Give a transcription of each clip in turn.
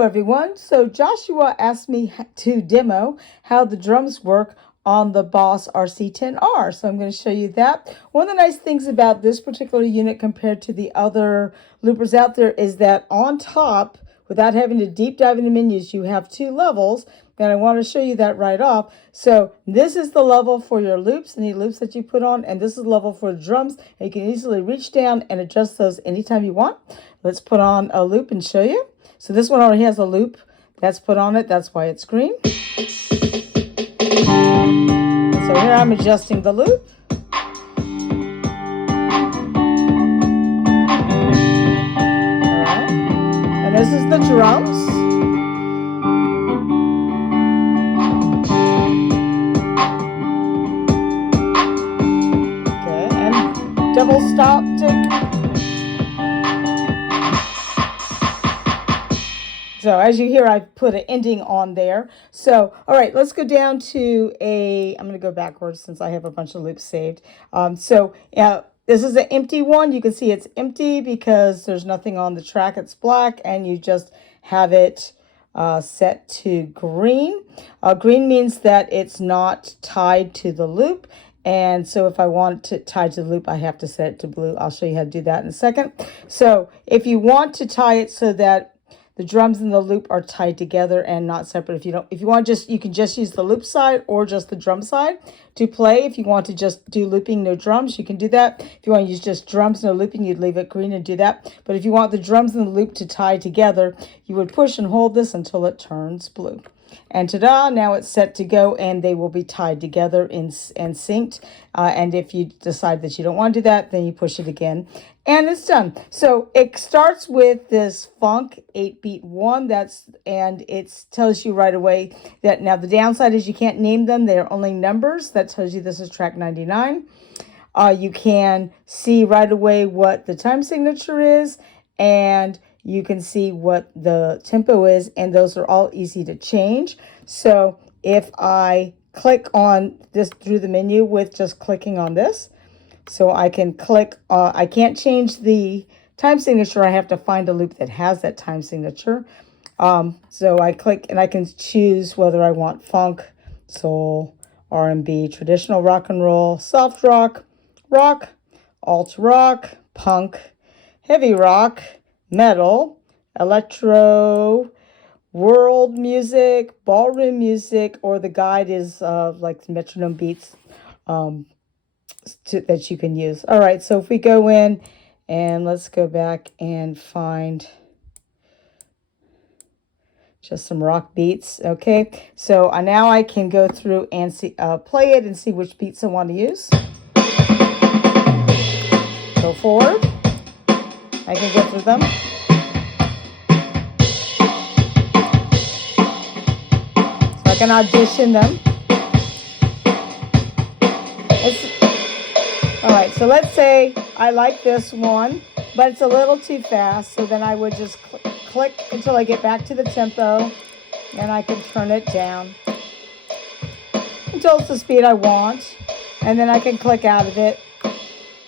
Hello everyone. So Joshua asked me to demo how the drums work on the Boss RC-10R. So I'm going to show you that. One of the nice things about this particular unit compared to the other loopers out there is that on top, without having to deep dive into menus, you have two levels. And I want to show you that right off. So this is the level for your loops, any loops that you put on, and this is the level for the drums. And you can easily reach down and adjust those anytime you want. Let's put on a loop and show you. So this one already has a loop that's put on it. That's why it's green. So here I'm adjusting the loop. Alright. And this is the drums. Okay, and double stop tick. So as you hear, I put an ending on there. So, all right, let's go down to I'm going to go backwards since I have a bunch of loops saved. This is an empty one. You can see it's empty because there's nothing on the track. It's black, and you just have it set to green. Green means that it's not tied to the loop. And so if I want to tie to the loop, I have to set it to blue. I'll show you how to do that in a second. So if you want to tie it so that the drums and the loop are tied together and not separate. If you want, you can just use the loop side or just the drum side to play. If you want to just do looping, no drums, you can do that. If you want to use just drums, no looping, you'd leave it green and do that. But if you want the drums and the loop to tie together, you would push and hold this until it turns blue. And ta-da, now it's set to go, and they will be tied together and synced. And if you decide that you don't want to do that, then you push it again, and it's done. So it starts with this funk 8-beat one. And it tells you right away that now the downside is you can't name them. They are only numbers. That tells you this is track 99. You can see right away what the time signature is, and you can see what the tempo is, and those are all easy to change. So if I click on this through the menu with just clicking on this, so I can click, I can't change the time signature. I have to find a loop that has that time signature. So I click and I can choose whether I want funk, soul, R&B, traditional rock and roll, soft rock, rock, alt rock, punk, heavy rock, metal, electro, world music, ballroom music, or the guide is like metronome beats that you can use. All right, so if we go in and let's go back and find just some rock beats. Okay, so now I can go through and see, play it and see which beats I want to use. Go forward. I can go through them. So I can audition them. All right, so let's say I like this one, but it's a little too fast. So then I would just click until I get back to the tempo, and I can turn it down until it's the speed I want. And then I can click out of it,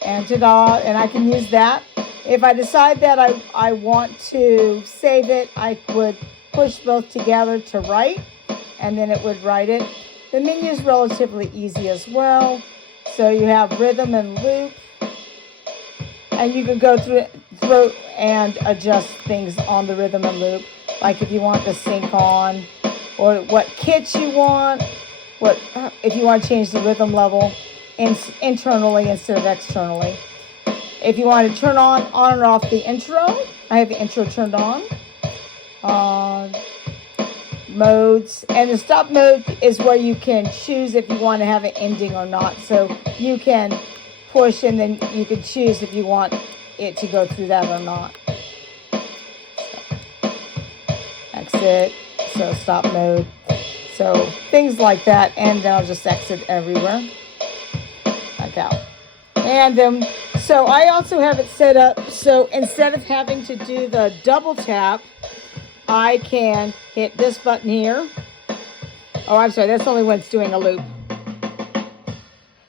and ta-da, and I can use that. If I decide that I want to save it, I would push both together to write, and then it would write it. The menu is relatively easy as well. So you have rhythm and loop, and you can go through and adjust things on the rhythm and loop, like if you want the sync on, or what kits you want, if you want to change the rhythm level internally instead of externally. If you want to turn on or off the intro, I have the intro turned on. Modes, and the stop mode is where you can choose if you want to have an ending or not. So you can push, and then you can choose if you want it to go through that or not. So, exit, so stop mode. So things like that, and then I'll just exit everywhere. Back out. And so I also have it set up so instead of having to do the double tap, I can hit this button here. Oh, I'm sorry, that's only when it's doing a loop.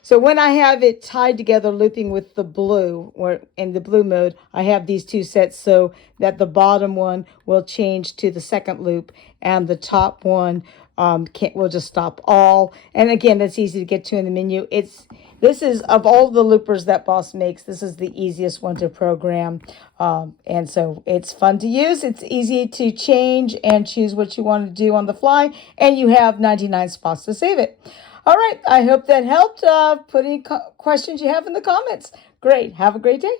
So when I have it tied together, looping with the blue, or in the blue mode, I have these two sets so that the bottom one will change to the second loop and the top one will just stop all. And again, that's easy to get to in the menu. This is, of all the loopers that Boss makes, this is the easiest one to program. And so it's fun to use. It's easy to change and choose what you want to do on the fly. And you have 99 spots to save it. All right. I hope that helped. Put any questions you have in the comments. Great. Have a great day.